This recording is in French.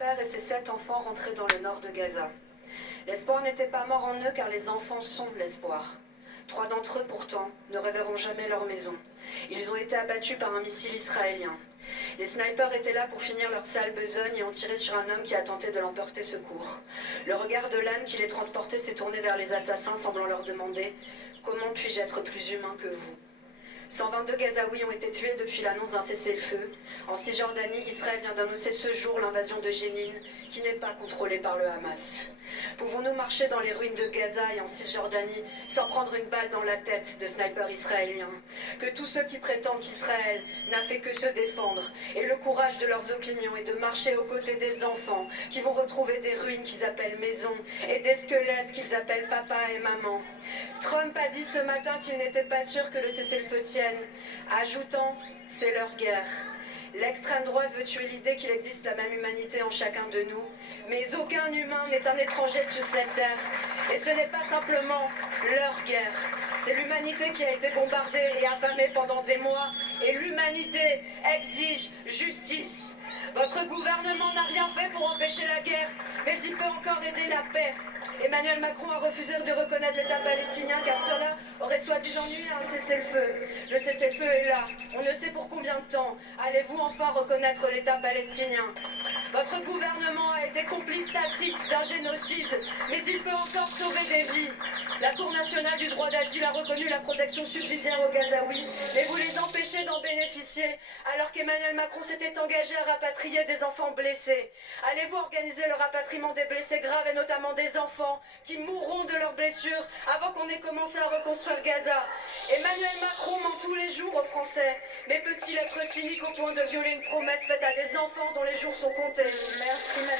père et ses 7 enfants rentrés dans le nord de Gaza. L'espoir n'était pas mort en eux car les enfants sont l'espoir. 3 d'entre eux pourtant ne reverront jamais leur maison. Ils ont été abattus par un missile israélien. Les snipers étaient là pour finir leur sale besogne et ont tiré sur un homme qui a tenté de l'emporter secours. Le regard de l'âne qui les transportait s'est tourné vers les assassins, semblant leur demander « Comment puis-je être plus humain que vous ?» 122 Gazaouis ont été tués depuis l'annonce d'un cessez-le-feu. En Cisjordanie, Israël vient d'annoncer ce jour l'invasion de Jénine, qui n'est pas contrôlée par le Hamas. Pouvons-nous marcher dans les ruines de Gaza et en Cisjordanie sans prendre une balle dans la tête de snipers israéliens? Que tous ceux qui prétendent qu'Israël n'a fait que se défendre aient le courage de leurs opinions et de marcher aux côtés des enfants qui vont retrouver des ruines qu'ils appellent maisons et des squelettes qu'ils appellent papa et maman. Trump a dit ce matin qu'il n'était pas sûr que le cessez-le-feu tienne, ajoutant « c'est leur guerre ». L'extrême droite veut tuer l'idée qu'il existe la même humanité en chacun de nous, mais aucun humain n'est un étranger sur cette terre. Et ce n'est pas simplement leur guerre, c'est l'humanité qui a été bombardée et affamée pendant des mois, et l'humanité exige justice. Votre gouvernement n'a rien fait pour empêcher la guerre, mais il peut encore aider la paix. Emmanuel Macron a refusé de reconnaître l'État palestinien car cela aurait soi-disant nui à un cessez-le-feu. Le cessez-le-feu est là, on ne sait pour combien de temps. Allez-vous enfin reconnaître l'État palestinien? Votre gouvernement a été complice tacite d'un génocide, mais il peut encore sauver des vies. La Cour nationale du droit d'asile a reconnu la protection subsidiaire aux Gazaouis, mais vous les empêchez d'en bénéficier, alors qu'Emmanuel Macron s'était engagé à rapatrier des enfants blessés. Allez-vous organiser le rapatriement des blessés graves et notamment des enfants qui mourront de leurs blessures avant qu'on ait commencé à reconstruire Gaza? Emmanuel Macron ment tous les jours aux Français, mais peut-il être cynique au point de violer une promesse faite à des enfants dont les jours sont comptés? Merci, madame.